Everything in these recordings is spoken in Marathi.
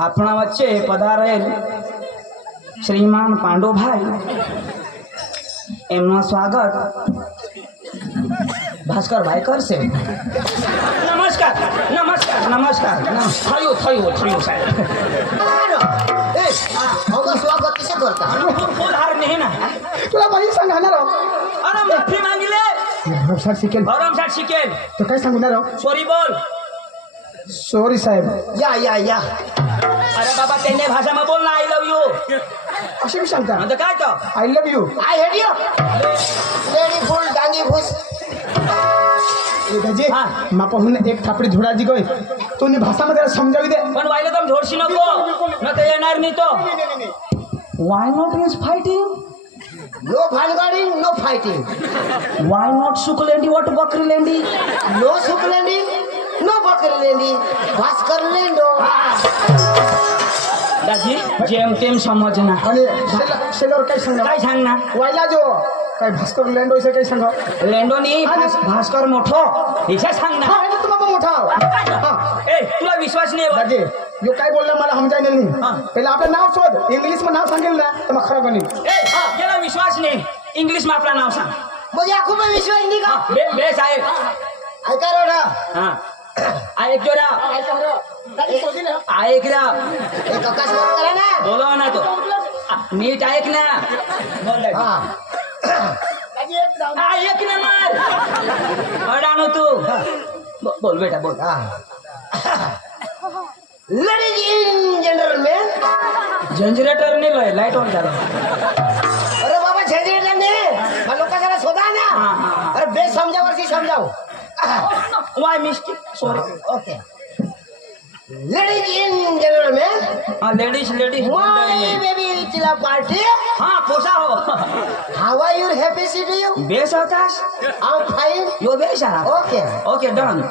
अपना बच्चे पधारेल श्रीमान पांडो भाई एमना स्वागत भास्कर भाई कर से नमस्कार नमस्कार नमस्कार थयो थयो थयो साहेब ए होगा स्वागत किसे करता फूल हार नहीं ना तुला भाई सांगा ना राव अरे माफी मांगले भरमसाट शिकेल तो काय सांगू ना राव सॉरी बोल सॉरी साहेब या अरे बाबा त्यांनी भाषा में बोलना आई लव यू असे मी सांगता आता काय तो I love you I head you lady फुल डांगी फुस दाजी हाँ. मापाहून एक थापडी धुडाजी गय तो नी भाषामध्ये समजावी दे पण वायले तुम झोडशी नको न ते येणार नाही तो why not is fighting no भानगडी नो फाइटिंग वाय नॉट सुकलेंडी वॉट बकरी लेंडी नो सुकलेंडी नो बकरी लेंडी भास्कर लेंडो दाजी जेम तेम समजना आणि शेलर काय सांगा काय सांग ना वायला जो काय भास्कर लँड होईसे काय सांगा लेंडो नी भास्कर मोठो हिचा सांग ना हा हे तो बाबा मोठा ए तुला विश्वास नाही बा? दाजी यो काय बोलला मला समजायला नाही हा. पहिला आपलं नाव शोध इंग्लिश मध्ये नाव सांगेल ना तर मग खरं बनेल ए याला विश्वास नाही इंग्लिश में आपला नाव सांग मग या खूप विश्वास नाही का बे साहेब ऐका रोडा हाँ ऐक जो रा ऐक रा एक आकाश मत करा ना बोलो ना तो नीट ऐक ना बोल हां ऐक ना मार अडानो तू बोल बेटा बोल लेडीज इन जेंटलमैन जनरेटर नहीं लो लाइट ऑन कर अरे बाबा जनरेटर ने मैं लोग का जरा सोधा ना हाँ. अरे बे समझाओ वर्षी समझाओ why mistake sorry okay ladies in gentleman हाँ लेडीज माय बेबी चिला पार्टी हाँ पोसा हो how are you happy city you बेस आकाश आई एम फाइन यो बेस okay okay done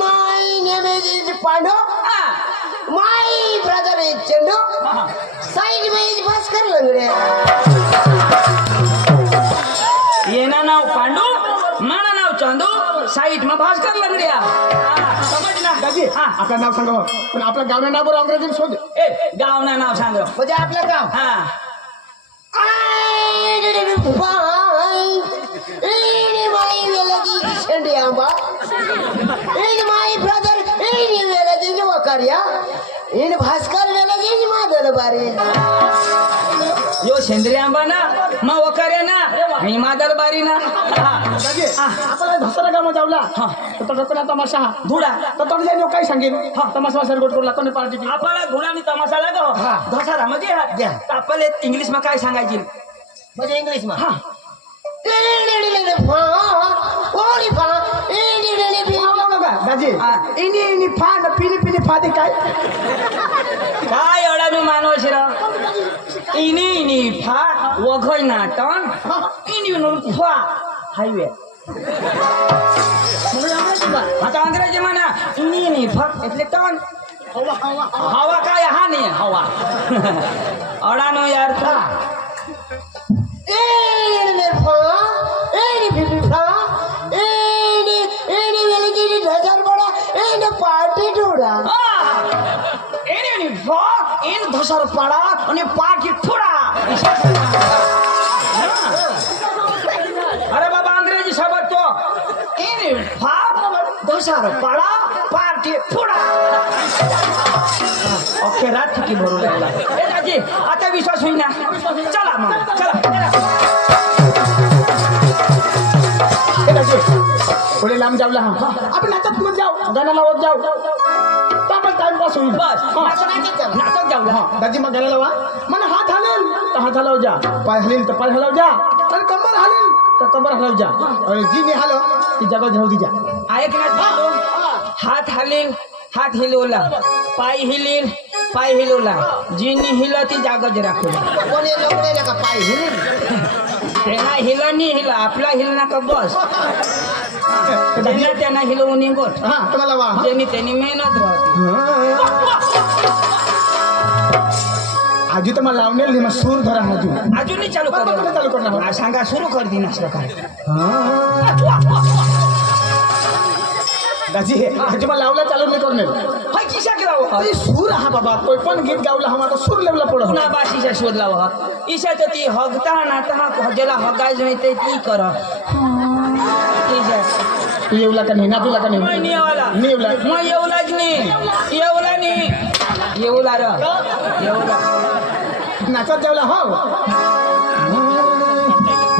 my name is पांडो my brother is Chandu side में इज भास्कर लंगड़े ये ना नाव पांडू माना नाव चांदू साइड में भास्कर लंगड़िया समझना दाजी हाँ आपलं नाव सांगा पण आपलं गाव नाव बरोबर अंग्रेजीत शोध ए गाव ना नाव सांग म्हणजे आपलं गाव हाँ माय ब्रदर इन वेलगी वकारिया इन भास्कर वेलगी मादल बारी यो सेंद्रिय आंबा ना मग वकारे ना मी मादर बारी ना हाँ. दाजी आपल्याला धसाला गाव जावला हा. तर कोणा तमाशा हा धुडा तर तो जाई काय सांगेल हा तमाशा सरगोट करला कोणी पार्टी की आपला धुडानी तमाशा लागो हा. धसारा म्हणजे आपले इंग्लिश में काय सांगायची म्हणजे इंग्लिश मा हा दाजी इनी इनी फाड पिनी पिनी फादी काय काय एवढा मी मानवश इनी इनी फा वघोय नाटन इनी फा हायवे आता अंग्रेजी म्हणा इनी इनी फा એટલે टन हवा काय हा नाही हवा अडानो यार था पार्टी ढोड़ा इनी फा इन धसर पडा आणि पाठी थोडा अरे बाबा अंग्रेजी शब्द तो इनी फा धसर पडा पाठी थोडा ओके रात की भरू लागला ए दाजी आता विश्वास होईना चला मग चला पुढे लांब जावला हा आपण नाटक मत जाऊ गाणं लावत जाऊ आपण टाइम पास होईल बस नाटक जाऊ हा दाजी मग गाणं लावा मला हात हलेल तर हात हलव जा पाय हलेल तर पाय हलव जा आणि कंबर हलेल तर कंबर हलव जा आणि जी नाही हलो ती जगह जाऊ दी जा ऐक ना हात हलेल हात हिलवला पाय हिलील पाय हिलवला जिनी हिला ती जागच राखू कोणी लोकडे नका पाय हिली त्यांना हिला नाही हिला आपला हिल नका बस त्यांना हिलवून निघोट हा तुम्हाला वा ज्यांनी त्यांनी मेहनत राहते आजी तर मला लावणार नाही मग सूर धरा अजून अजूनही चालू बरोबर चालू करणार. कर सांगा सुरू कर दिन असलं काय दाजी आजी मला लावला चालू नाही करणार हाय किशा केला ते सूर हा बाबा कोई पण गीत गावला हवा तर सूर लेवला पडो पुन्हा बाशीचा शोध लावा ईशा तर ती हगता ना तर ज्याला हगायचं नाही ते ती कर येवला का नाही नातूला का नाही नाही येवला नाही येवला मग येवलाच नाही येवला नाही येवला र येवला नाचत जेवला हो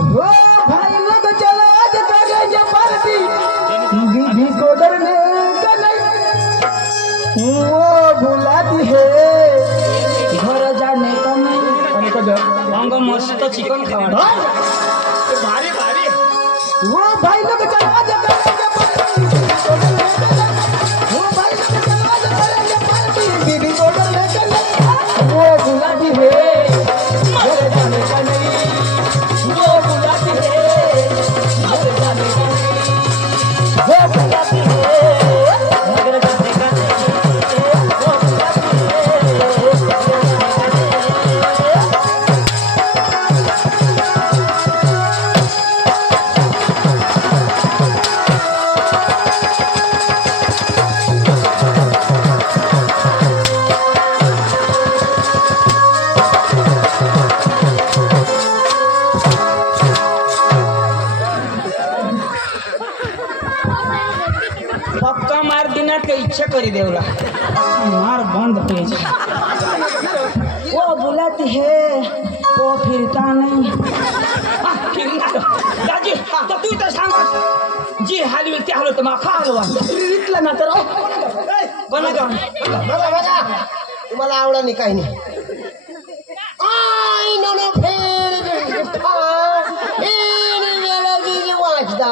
हो भाई लोग चलो आज करेंगे पार्टी दीदी को डरने का नहीं वो भुलाती है घर जाने का नहीं आणि को अंग मस्त चिकन खावा भारी भारी वो भाई लोग चलो आज करेंगे पार्टी वो भाई लोग चलो आज करेंगे पार्टी दीदी को डरने का नहीं वो भुलाती है घर जाने का नहीं वो भुलाती है घर जाने का नहीं वो भुलाती है घर जाने का नहीं वो भुलाती पक्का मार देना के इच्छा करी देवला मार बंद हो वो बुलाती है वो फिरता नहीं फिरना दादी तो तू तर सांग जी हालवी त्या हालो तर मा खा हलवा इथला ना तर कोणा का बघा बघा तुम्हाला आवडा नाही काही नाही आय नो नो वाचदा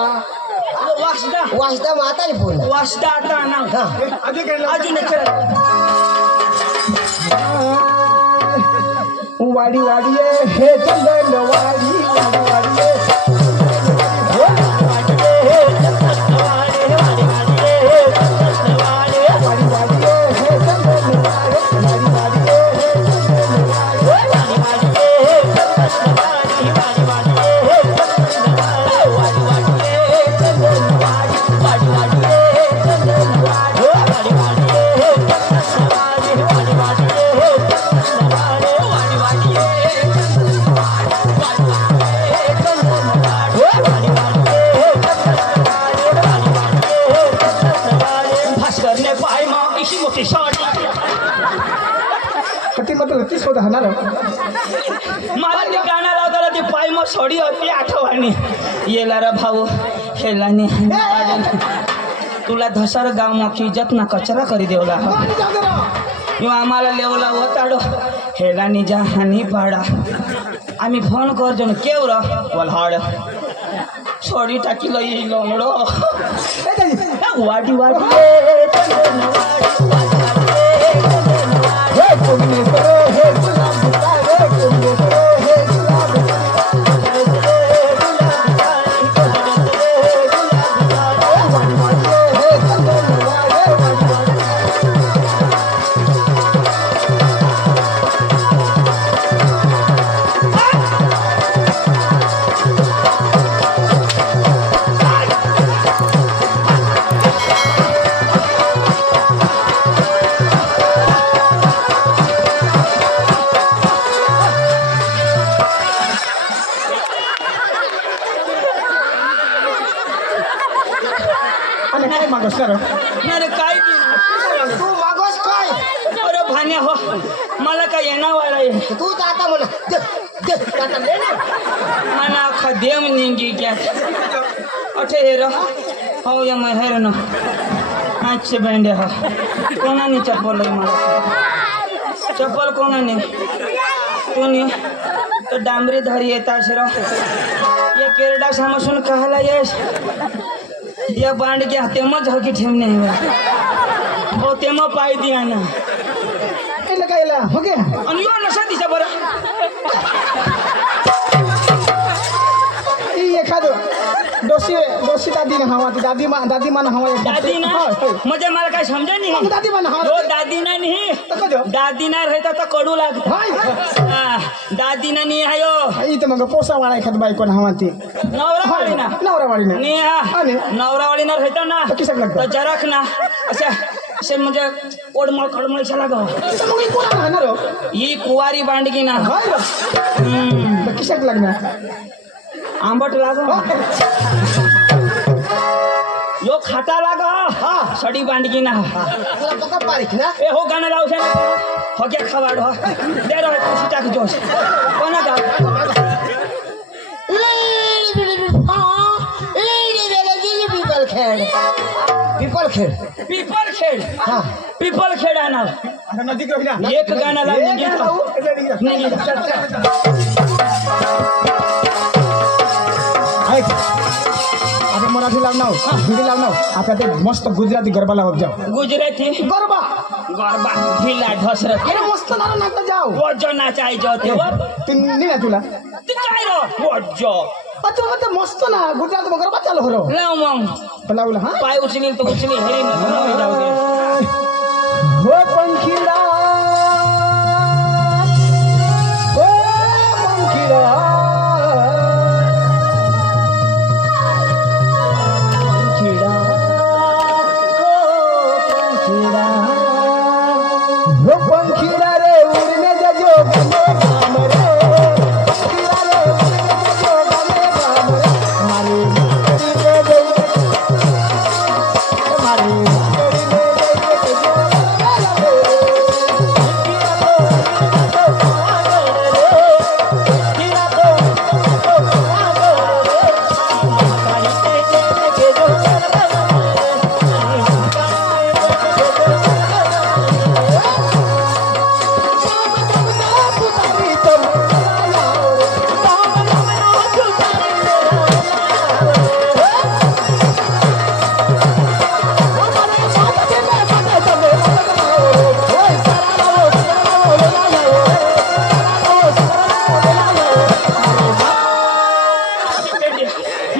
वासदा वाचदा म्हातारी बोल वासदा आता ना अजून वाडी वाडी हे चंदन वाडी वाडी वाडी तीस होता ना मला ते गाणं लावताना ते पाय मग सोडी होती आठवणी येला रे भाऊ हेला तुला धसार गाव मग इज्जत ना कचरा करी देवला किंवा आम्हाला लेवला ओताडो हेला जा हानी पाडा आम्ही फोन करजो केव र वल्हाड सोडी टाकी लई लोंगडो वाडी वाडी अरे काय तू मागोस काय अरे भान्या हो मला काय येणार वाला तू आता म्हणा मना खदेम निंगी क्या अठे हेरो हो या मैं हेरो न आँच से बैंडे हो कोना नहीं चप्पल लगी मारा चप्पल कोना नहीं तू नहीं तो डामरी धरी येता शरो ये केरडा समसून कहला यश या बांड के तेम झकी ठेवणे हो तेम पाय दिया ना लगायला हो गया आणि यो नशा दिशा बरं एखाद दोषी दादी ना हवा दादी मा ना हवा दादी ना म्हणजे मला काय समजा नाही दादी मा ना हवा हो दादी ना नाही दादी ना रहता तो कडू लागत दादी ना नाही आहे यो इथं मग पोसा वाळा एखाद बायको ना हवा ती नवरावाळी ना नवरावाळी ना नाही नवरावाळी ना रहता ना किसक लागतं तो जरख ना अच्छा असे म्हणजे ओडमळ कडमळ चला ग तर मग कोणा राहणार हो ही कुवारी बांडगी ना हाय रे. तर किशात लागणार आंबट लाग यो खाटा लाग हा सडी बांडगी ना तुला पक्का बारीक ना ए हो गाणं लावशा ना हो क्या खवाड हो दे रो खुशी टाक जोश कोणा गा पिपल खेळ पीपल खेड हा पीपल खेड आहे नाव आता नजीक राहू द्या. एक गाणं लाव हे निघी काय भाऊ? हे काय निघा. निघी चल ऐक आता मराठी लावणार हिंदी लावणार आता ते मस्त गुजराती गरबा लावत जाऊ गुजराती गरबा गरबा ढिला ढसरत अरे मस्त नारा नाचता जाऊ वजो नाचायचो तेव्हा ते नाही ना तुला ते काय रो वजो अच्छा मग ते मस्त ना गुजरात मग गरबा चालू हो लाव मग लावला हा पाय उचली तर उचली हेरी न जाऊ दे हो पंखीला हो पंखीला पंखीला हो पंखीला रे उड़ने जजो गमे गाम रे पंखीला रे उड़ने जजो गमे गाम रे हमारी मंगड़ी में गई हमारी मंगड़ी में गई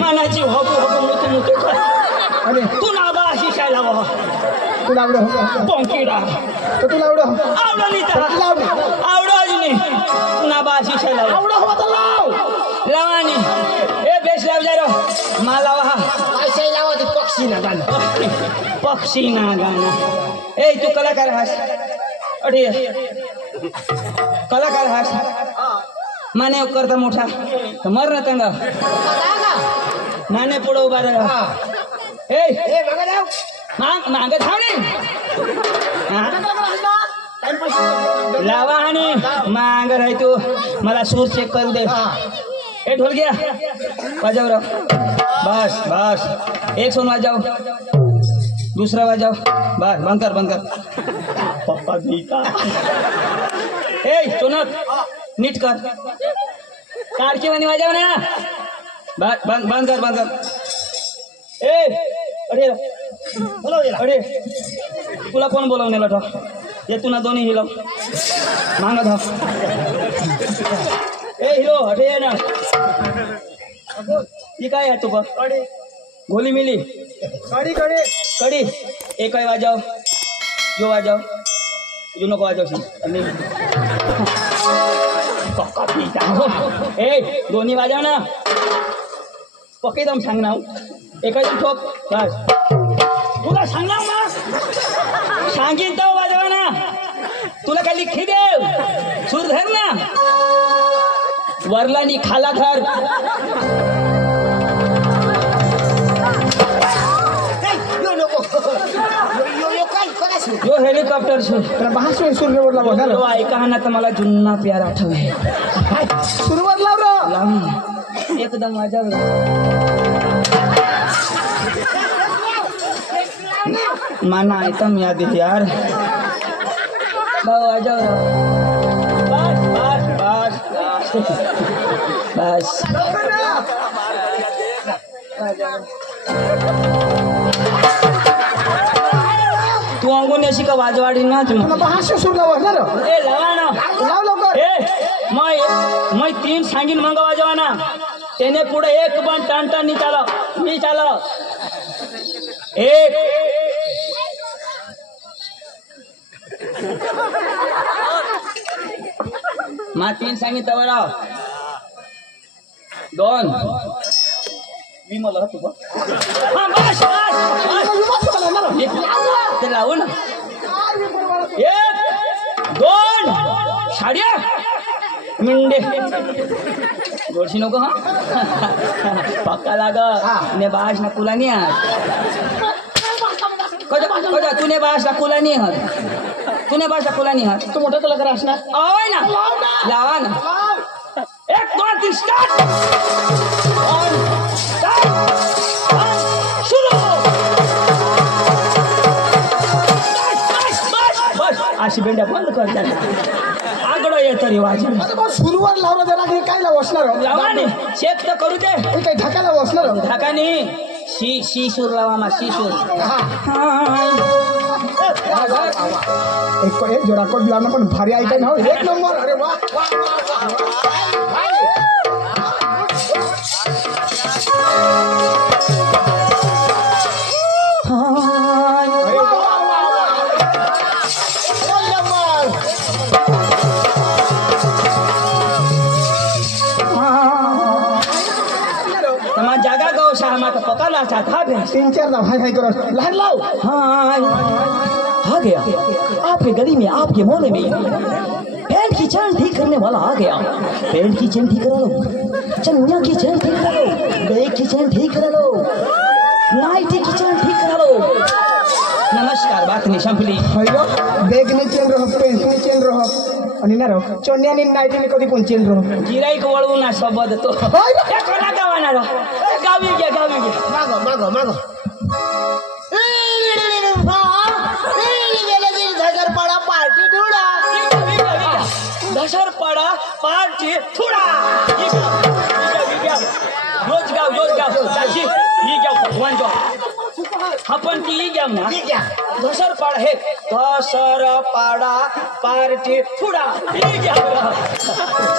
मनाची हबू हबू मुतू मुतू कर अरे तू ना बा अशी शाळा वा तुला आवडं बंकीडा तर तुला आवडं आवडो नाही तर तुला आवडं आवडो अजून तू ना बा अशी शाळा आवडं हवा तर लाव लावानी ए बेस लाव जा रो मा लावा हा पैसे लावा ते पक्षी ना गाणं पक्षी ना गाणं ए तू कलाकार हास अडे कलाकार हास माने करता मोठा तर मर ना तंगा नाने पुढं उभा राहा ए ए बघा जाऊ माग माग धाव रे लावा आणि माग राह तू मला सूर चेक करू दे ए ढोल गया वाजाव राव बस बस एक सोन वाजाव दूसरा वाजाव बस बंद कर पप्पा बीता ए सोनत नीट कर कारकी वाणी वाजाव ना बंद कर ए अरे अरे तुला कोण बोलावण्याला ठो ये तू ना दोन्ही हिलो मांगा धाव ए हिरो हटे ये ना ही काय आहे तू बघ गोली मिली कड़ी एक ही वाजाव जो वाजाव जो नको वाजाव ए दोन्ही वाजाव ना पक्की दम सांग ना एक ठोक बस तुला सांगणार ना सांगीन तो वाजवा ना तुला काय लिखी देव सूर धर ना वरलानी खाला धर यो हेलिकॉप्टर त्याला भाषण सुरवर लाव तो ऐका ना तर मला जुन्ना प्यार आठवले सुरवर लाव रे लावून एकदम माझ्या माना आइटम याद है यार बाबू आ जाओ बस बस तू अंगून अशी का वाजवाडी ना तुला भाषण सुर लाव ना रे ए लावा ना लाव लवकर ए मैं 3 सांगीन मंगा वाजवा ना तेने पुढे एक पण टन टन नहीं चालो एक मा 3 सांगितलं बरं 2 मी मला तू बस ते लावू ना. 1 2 साड्या मिंडे जोडशी नको हा. पक्का लाग ने बाश ना कुला नाही आहात. कजा तूने बाश ना कुला नाही आहात. तूने बाश ना कुला नाही आहात. तू मोठा कलाकार असणार. आवय ना लावा ना. 1 2 3 स्टार्ट. सुरू. बस अशी बेंड्या बंद कर त्याला. आगडो येतो रे वाजी. अरे बा सुरुवात लावला जरा की काय लाव असणार. लावा नी शेक तर करू दे. काही ढाका लाव असणार. ढाका नी शी सूर लावा मा शी सूर. एक जोरा कोड लावणं पण भारी ऐकाय ना. 1 नंबर. अरे वा जागा गो शामा तो पकाला था बे. 3-4 लाव. हाय हाय करो. लहर लाव. आ गया आपके गली में, आपके मोहल्ले में पैंट की चैन ठीक करने वाला आ गया. पैंट की चैन ठीक करा लो, चन्या की चैन ठीक करा लो, बैग की चैन ठीक करा लो, नाइटी की चैन ठीक करा लो. नमस्कार बातनी संपली. हैलो बेगने चेन रहो, पेंटने चेन रहो आणि ना रहो चोन्याने नाईटीने कधी पण चेन रहो. गिराईक वळवू ना सोबत तो. हे कोणा गावाना रो. गावी घ्या गावी घ्या. मागो मागो मागो. झगरपाडा पार्टी धुडा. दशरपाडा पार्टी थोडा. योज गाव दाजी ही गाव भगवान जो आपण ती ही गाव ना. दशरपाडा हे दशरपाडा पार्टी थोडा ही गाव.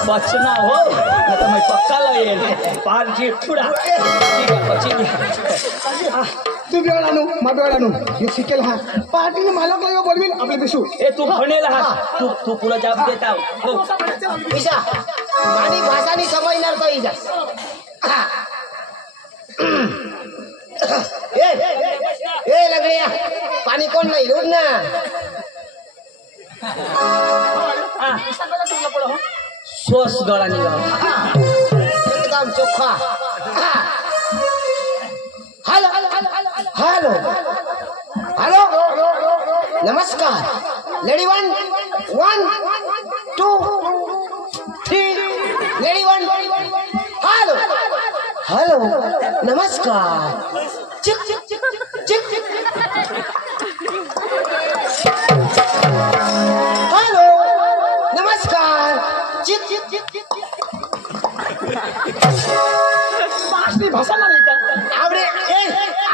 बचना हो न तो मैं पक्का येईल. पार्टी थोडा तू बेळानू मा बेळानू हे शिकेल. हा पार्टीने मालक लाव बोलवीन आपले पिशू. ए तू भनेल हा. तू पुढे जवाब देता हो. ईशा आणि भाषानी समजणार तो इजा. ए लगड्या पाणी कोण नाही उठ ना. सोस गळा निघाला. एकदम चोखा. हॅलो हॅलो हॅलो नमस्कार लेडी 1 1 2 3 लेडी 1 हॅलो हॅलो नमस्कार. चिक चिक चिक हॅलो नमस्कार. चिक चिक चिक भाषा नाही का आवडे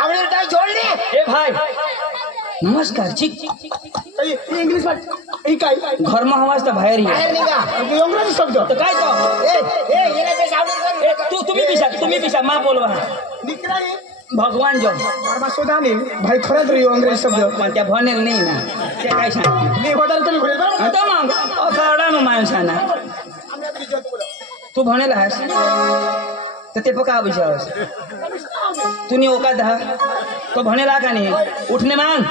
आवडे काय जोडले. ए भाई नमस्कार. चिक इंग्लिश मध्ये काय घर में आवाज तो बाहेर बाहेर ये. निघा. इंग्रजी शब्द तो काय तो ए येणे पे सावली ए, तुम्ही पिशा मा बोलवा. निकरा ये भगवान जो बाबा सोदा ने भाई खरंच रे इंग्रजी शब्द पण त्या भनेल नाही ना. ते काय सांगते मी होदार तुम्ही बोलेल बरं. आता मग अकाडा मग माणसाना तू भनेल आहेस तर ते पका विचारस. तू नहीं औकात हा तो भनेला का नाही. उठने मांग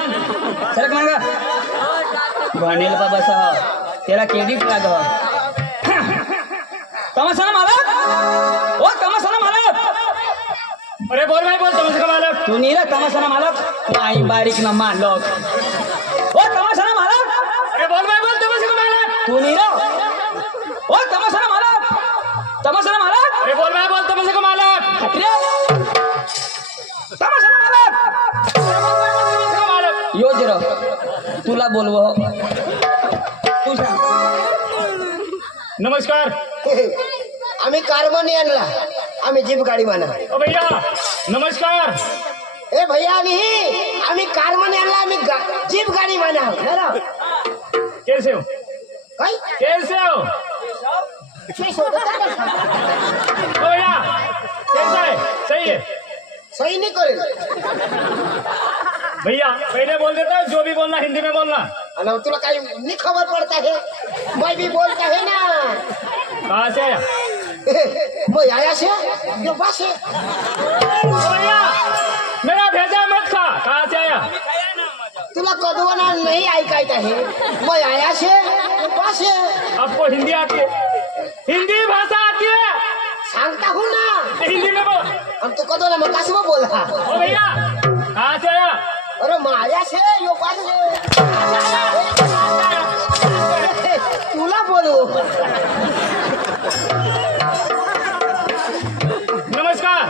सरक मांगा. भनेल बाबा साहब तेरा क्रेडिट लाग. तमाशा मालक. ओ तमाशा मालक. अरे बोल भाई बोल. तमाशा मालक तू नहीं रे तमाशा मालक. आई बारीक ना मालक. ओ तमाशा मालक. अरे बोल भाई बोल. तमाशा मालक तू नहीं रे. ओ तमाशा मालक. तमाशा मालक. अरे बोल भाई बोल. तमाशा मालक हटरे. तमाशा मालक यो जरा तुला बोलवो. तू सांग. नमस्कार. आम्ही कार्बन आणला. आम्ही जीप गाडी म्हणा. ओ भैया नमस्कार. ए भैया आम्ही कार्बन आणला. आम्ही जीप गाडी म्हणा. कैसे हो काय कैसे हो ओ भैया कैसा है. सही है सही नहीं करेल. भैया पहले बोल देता हूँ जो भी बोलना हिंदी में बोलना. आणि तुला काही नहीं खबर पड़ता है. मैं भी बोलता है ना. कहाँ से आया. मैं आया से यो बास है. ओ भैया मेरा भेजा मत खा. कहाँ से आया. तुला कधवना नाही ऐकायचं आहे मैं आया से पास है आपको हिंदी आती है? हिंदी भाषा आती है? सांगता हूँ ना तो हिंदी में बोल। हम तो कधवना में कसम बोला ओ भैया कहाँ से आया? अरे मैं आया से यो पास तुला बोलू नमस्कार।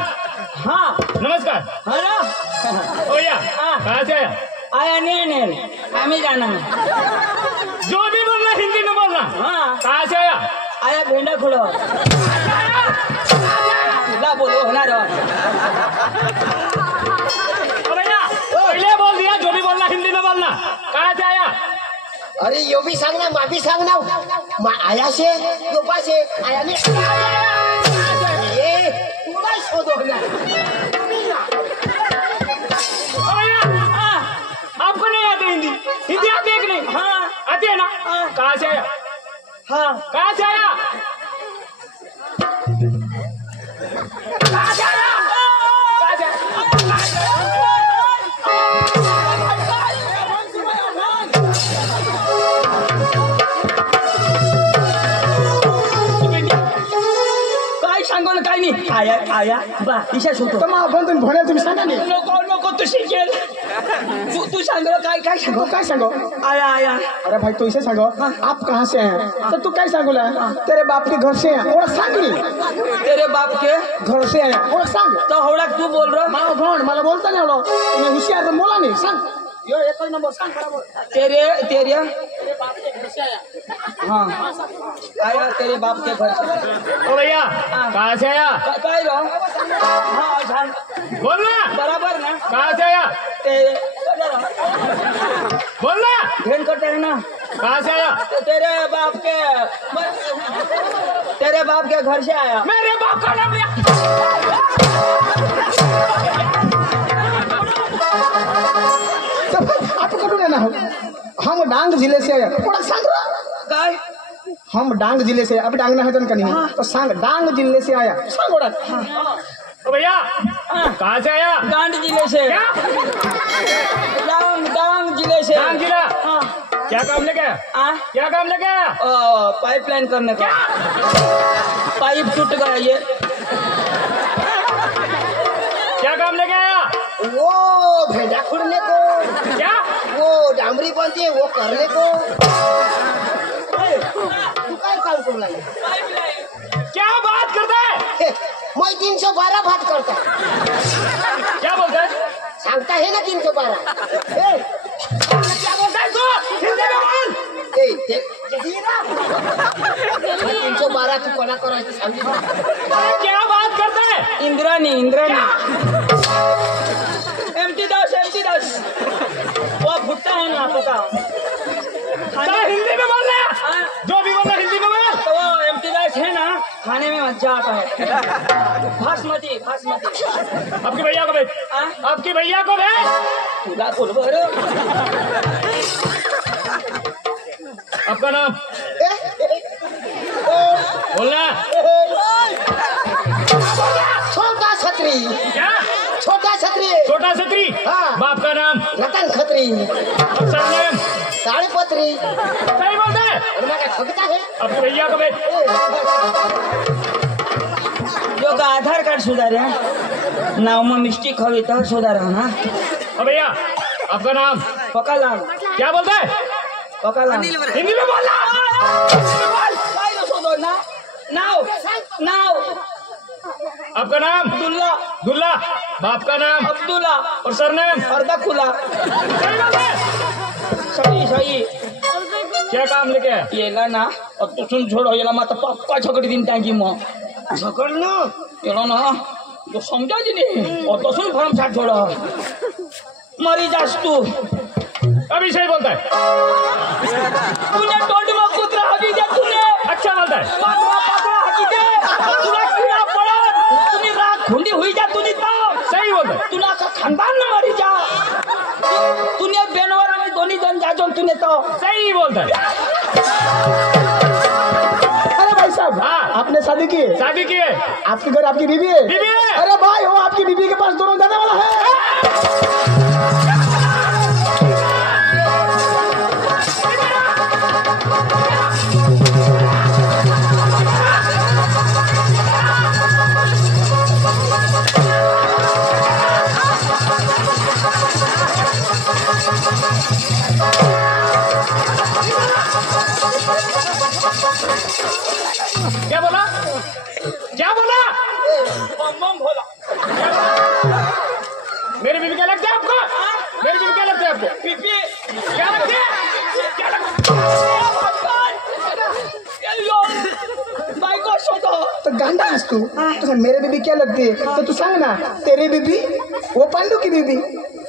हाँ नमस्कार। हाँ ना ओ भैया कहाँ से आया? आया नहीं हमें जाना है। जो भी बोलना हिंदी में बोलना। हाँ कहाँ से आया? आया भेंडा खुलो ला बोलो होना रहा ओ भैया पहले बोल दिया जो भी बोलना हिंदी में बोलना। कहाँ से आया? अरे यो भी सांगना मा भी सांगना मैं आया से यो पास है आया नहीं ए तुला शोधो ना ओ भैया आपको नहीं आती हिंदी? हिंदी आती है कि नहीं? हाँ आती है ना? कहाँ से आया? हाँ कहाँ से आया? कहाँ से आया? कहाँ से काय सांगू ना काय नाही आया आया बा दिशा सुटतो तर मग आपण तुम्ही भणे तुम्ही सांगा नाही नको नको तू शिकेल तू सांग काय काय सांगू काय सांगो आया आया अरे भाई तू इसे सांगो आप कहाँ से हैं तो तू क्या सांगूला तेरे बाप के घर से हैं और सांग नहीं तेरे बाप के घर से हैं और सांग तो होड़ा तू बोल रहा माँ भण मला बोलता नहीं आवडो तुम्ही हुशार तर बोला नाही सांग यो एकच नंबर सांग बरोबर तेरे तेरे हाँ आया तेरे बाप के घर से ओ भैया कहाँ से आया? काय रहा हाँ सांग बोलना। बराबर ना कहाँ से आया? तेरे बोलना। भेंट करते हैं ना कहाँ से आया? तेरे बाप के घर से आया मेरे बाप का नाम लिया। आप कटून ना हम डांग जिले से आया थोड़ा सांग काय हम डांग जिले से अभी डांग ना है तो कहीं तो सांग डांग जिले से आया सांग ओड़ा ओ भैया कहाँ से आया? डांग जिले से क्या? डांग जिले से डांग जिला? हाँ क्या काम लेके आया? हाँ क्या काम लेके आया? पाइपलाइन करने का पाइप टूट गया ये क्या काम लेके आया? वो भेजा खुड़ने को क्या? वो डामरी बनती है वो करने को तू काय काम करू लागला क्या बात करता है? मैं 312 बात करता क्या बोलता है? सांगता है ना 312 क्या बोलता है तू? हिंदी में बोल। 312 तू कोणा करायचं सांगितलं क्या बात करता है? इंद्राणी एमटी दास वो भुट्टा है ना पता साला हिंदी में बोल रहा है। हाँ, जो भी बोलना हिंदी में बोल। तो वो एमटी दास है ना खाने में मजा आता है बासमती आपके भैया को भेज। हाँ? आपकी भैया को भेज। तुला बोल बरं आपका नाम बोलना। छोटा छत्री क्या? छोटा छत्री छोटा छत्री। हाँ। बाप का नाम? रतन खत्री सरनेम? साड़ेपत्री सही बोलता है। और मैं क्या ठगता है आपके भैया को भेज। जो का आधार कार्ड सुधारे नाव में मिस्टेक हवी तर सुधारा ना अब भैया आपका नाम? पकालाम क्या बोलता है? पकालाम हिंदी में बोलना। काय रे शोधो ना नाव आपका नाम? अब्दुल्ला दुल्ला। बाप का नाम? अब्दुल्ला और सरनेम? अर्धा खुला सही बोलता है। सही क्या काम लेके आया? येला ना अब तो सुन छोड़ो येला मत पक्का झगड़ी दिन टांगी मो झगड़ ना येला ना जो समझा जी नहीं और तो सुन फर्म साथ छोड़ो मरी जास तू अभी सही बोलता है। तूने टोड में कुतरा हवी दे तूने अच्छा बोलता है। पातरा हकी दे तुला कीड़ा पड़ा तूने राख खुंडी हुई जा तूने तो सही बोलता है। तुला का खानदान न मरी जा तूने बेनवर में दोनी जन जाजो तूने तो सही बोलता है। अरे भाई साहब हाँ। आपने शादी की है? शादी की है। आपके घर आपकी बीवी है? बीवी है। अरे भाई वो आपकी बीवी के पास दोनों जाने वाला है क्या बोला क्या बोला? बम भोला। मेरी बीवी क्या लगता है आपको? मेरी बीवी क्या लगता है आपको? बीबी क्या लगती है? क्या लगती बायको शोधो। तो गांडा हंस तू तो मेरे बीबी क्या लगती है तो तू सांग ना तेरी बीबी वो पांडू की बीबी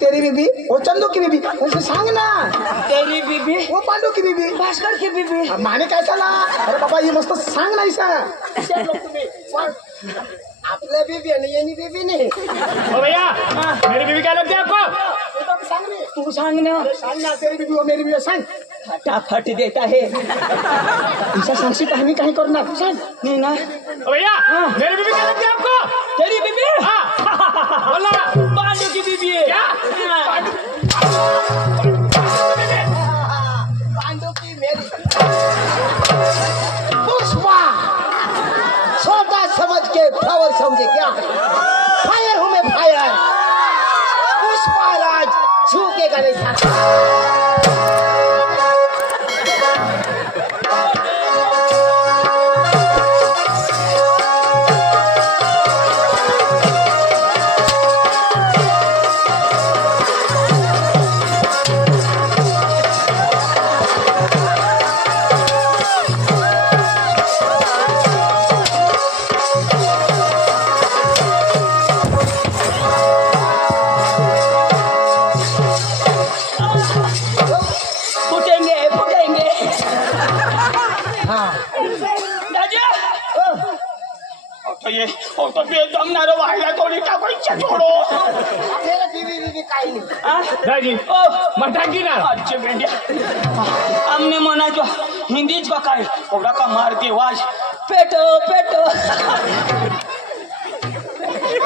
तेरी बीबी वो चंदू की बीबी उसे सांग ना तेरी बीबी वो पांडू की बीबी भास्कर की बीबी। अब माने काय चला अरे बाबा ये मस्त सांग ना ऐसा आपल्या बीबी आणि यांनी बीबी नाही ओ भैया मेरी बीवी क्या लगती है आपको? तू सांग ना। सांग ना तेरी बीबी वो मेरी बीबी सांग फटाफट देता है। ऐसा सांगशी तर आम्ही काही करणार तू सांग नहीं ना ओ भैया मेरी बीवी क्या लगती है आपको? तेरी बीबी हाँ बोला पांडू की बीबी है। क्या? पांडू की मेरी पुष्पा छोटा समझ के फ्लावर समझे क्या फायर हूँ मैं फायर पुष्पा राज झुकेगा नहीं था फुटेंगे फुटेंगे। हाँ राजा और तो बेदम ना रो वाहिला थोड़ी का कोई छोड़ो। तेरा बीबी बीबी काही नाही दादी ओ मटांगी ना अच्छे बेंडिया हमने मना जो हिंदी का काय ओड़ा का मार के वाज पेटो पेटो।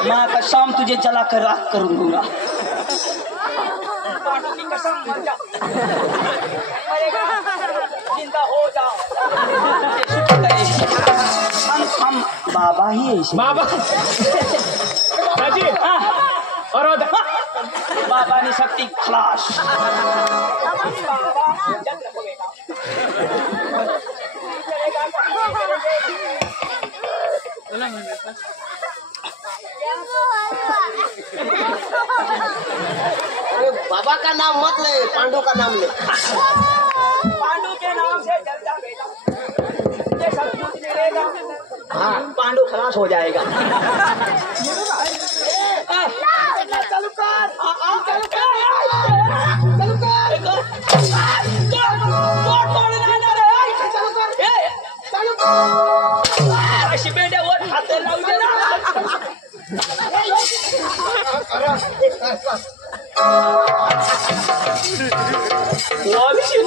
माँ का शाम तुझे जला कर राख करूंगा। जिंदा हो जाओ। हम बाबा ही है इसे। बाबा दादी और बाबा ने शक्ति खलास। अरे बाबा का नाम मत ले पांडू का नाम ले पांडु के नाम से जलता बेटा ये सब कुछ मिलेगा। हाँ पांडु खलास हो जाएगा। चालू कर चालू कर अशी बेटा वर हात लावू दे ना।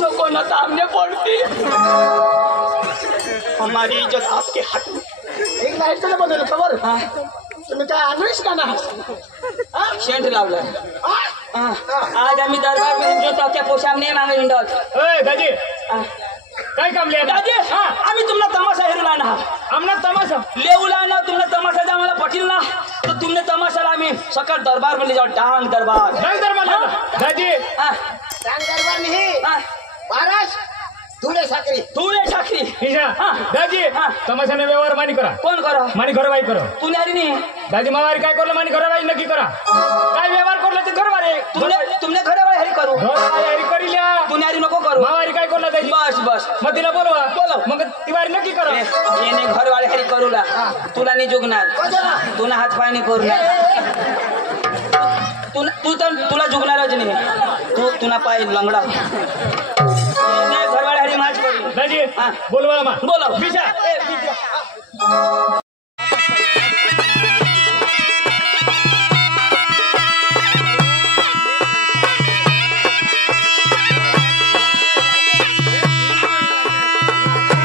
नको ना सामने पड़ती। हमारी इज्जत आपके हाथ में। एक लाईट चला बदल खबर हाँ तुम्ही काय आणलीस का ना शेंट लावला। हाँ आज आम्ही दरबार में जो तो क्या पोशाक नहीं मांगे इंडोर। ए दादी काय काम लिया दादी हाँ आम्ही तुमला तमाशा हेरला ना। आमना तमाशा लेवला ना तुमने तमाशा जा मला पटील ना तो तुमने तमाशा आम्ही सकाळ दरबार में ले जाओ डांग दरबार। डांग दरबार दादी हाँ डांग दरबार नहीं हाँ महाराज धुले साखरी तूने साखरी हाँ दादी तमाशा ने व्यवहार मानी करा कोण करो मानी घरवाई करो तू नारी नहीं दादी मावारी काय करलं मानी घरवाई नक्की करा काय व्यवहार करलं ते घरवारे तुमने खरं वेळ हरी करू घरवारी करील्या तू नारी नको करू मावारी काय करलं दादी बस बस मग तिला बोलवा बोलव. मग तिवारी नक्की करा येणे घरवाले हरी करूला तुला नाही जुगणार तुला हात पाय नाही करूला तुला जुगणारच नाही तुला पाय लंगडा घरवाले हरी माझ करू दादी हाँ. बोलवा मा बोलव बिशा